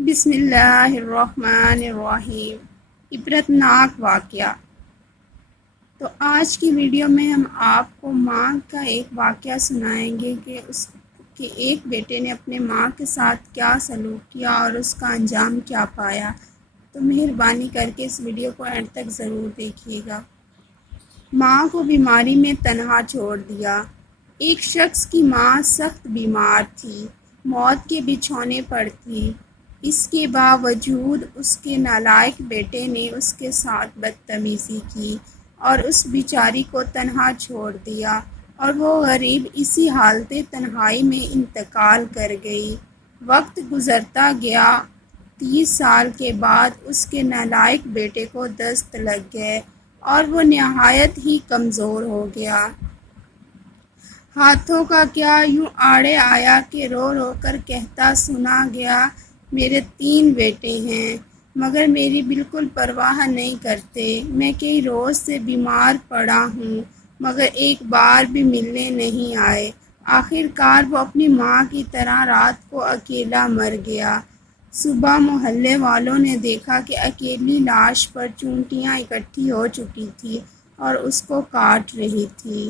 بسم اللہ الرحمن الرحیم۔ عبرتناک واقعہ۔ تو آج کی ویڈیو میں ہم آپ کو ماں کا ایک واقعہ سنائیں گے کہ اس کے ایک بیٹے نے اپنے ماں کے ساتھ کیا سلوک کیا اور اس کا انجام کیا پایا۔ تو مہربانی کر کے اس ویڈیو کو اینڈ تک ضرور دیکھیے گا۔ ماں کو بیماری میں تنہا چھوڑ دیا۔ ایک شخص کی ماں سخت بیمار تھی، موت کے بچھونے پر تھی۔ اس کے باوجود اس کے نالائق بیٹے نے اس کے ساتھ بدتمیزی کی اور اس بیچاری کو تنہا چھوڑ دیا، اور وہ غریب اسی حالت تنہائی میں انتقال کر گئی۔ وقت گزرتا گیا۔ 30 سال کے بعد اس کے نالائق بیٹے کو دست لگ گئے اور وہ نہایت ہی کمزور ہو گیا۔ ہاتھوں کا کیا یوں آڑے آیا کہ رو رو کر کہتا سنا گیا، میرے 3 بیٹے ہیں مگر میری بالکل پرواہ نہیں کرتے۔ میں کئی روز سے بیمار پڑا ہوں مگر ایک بار بھی ملنے نہیں آئے۔ آخر کار وہ اپنی ماں کی طرح رات کو اکیلا مر گیا۔ صبح محلے والوں نے دیکھا کہ اکیلی لاش پر چونٹیاں اکٹھی ہو چکی تھی اور اس کو کاٹ رہی تھی۔